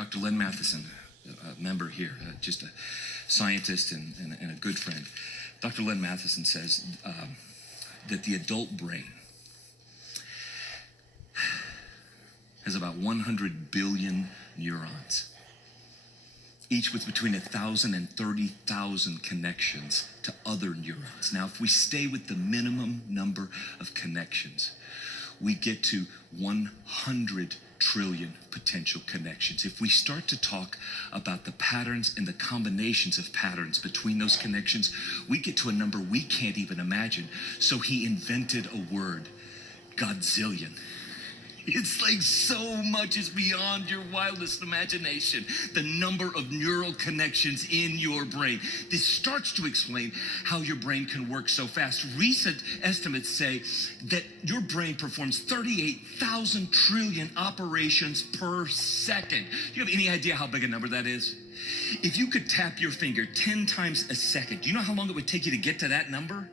Dr. Len Matheson, a member here, just a scientist and a good friend. Dr. Len Matheson says that the adult brain has about 100 billion neurons, each with between 1,000 and 30,000 connections to other neurons. Now, if we stay with the minimum number of connections, we get to 100 trillion potential connections. If we start to talk about the patterns and the combinations of patterns between those connections, we get to a number we can't even imagine. So he invented a word, Godzillion. It's like so much is beyond your wildest imagination, the number of neural connections in your brain. This starts to explain how your brain can work so fast. Recent estimates say that your brain performs 38,000 trillion operations per second. Do you have any idea how big a number that is? If you could tap your finger 10 times a second, do you know how long it would take you to get to that number?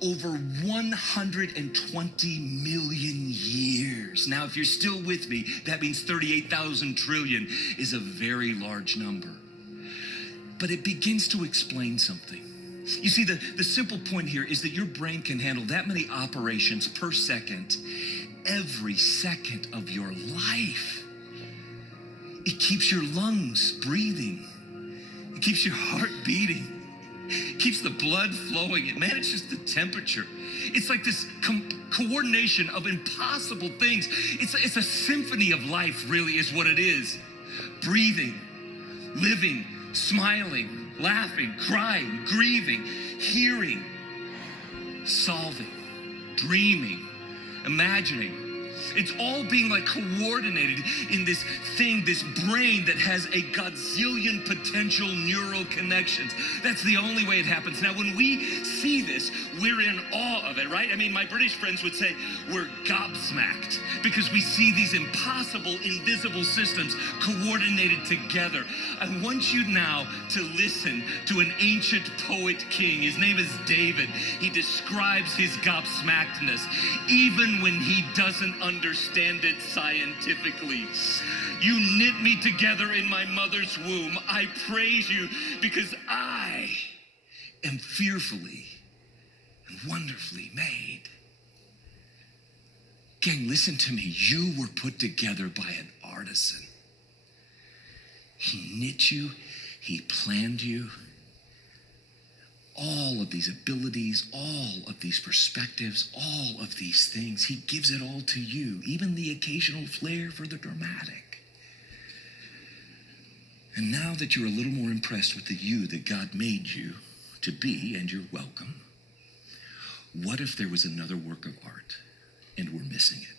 Over 120 million years. Now, if you're still with me, that means 38,000 trillion is a very large number. But it begins to explain something. You see, the simple point here is that your brain can handle that many operations per second, every second of your life. It keeps your lungs breathing. It keeps your heart beating. Keeps the blood flowing. It manages the temperature. It's like this coordination of impossible things. It's a symphony of life, really, is what it is. Breathing, living, smiling, laughing, crying, grieving, hearing, solving, dreaming, imagining. It's all being like coordinated in this thing, this brain that has a godzillion potential neural connections. That's the only way it happens. Now, when we see this, we're in awe of it, right? I mean, my British friends would say we're gobsmacked because we see these impossible, invisible systems coordinated together. I want you now to listen to an ancient poet king. His name is David. He describes his gobsmackedness, even when he doesn't understand it scientifically. You knit me together in my mother's womb. I praise you because I am fearfully and wonderfully made. Gang, listen to me. You were put together by an artisan. He knit you, he planned you. All of these abilities, all of these perspectives, all of these things, he gives it all to you, even the occasional flair for the dramatic. And now that you're a little more impressed with the you that God made you to be, and you're welcome, what if there was another work of art and we're missing it?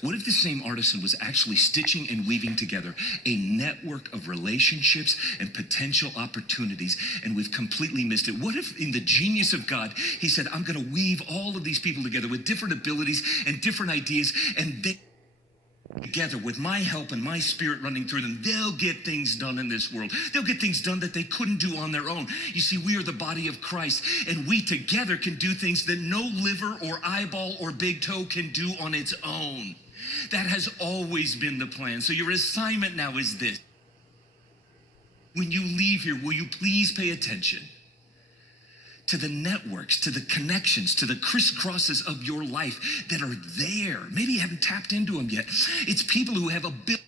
What if the same artisan was actually stitching and weaving together a network of relationships and potential opportunities, and we've completely missed it? What if in the genius of God, he said, I'm going to weave all of these people together with different abilities and different ideas, and they together with my help and my spirit running through them, they'll get things done in this world. They'll get things done that they couldn't do on their own. You see, we are the body of Christ, and we together can do things that no liver or eyeball or big toe can do on its own. That has always been the plan. So your assignment now is this. When you leave here, will you please pay attention to the networks, to the connections, to the crisscrosses of your life that are there? Maybe you haven't tapped into them yet. It's people who have ability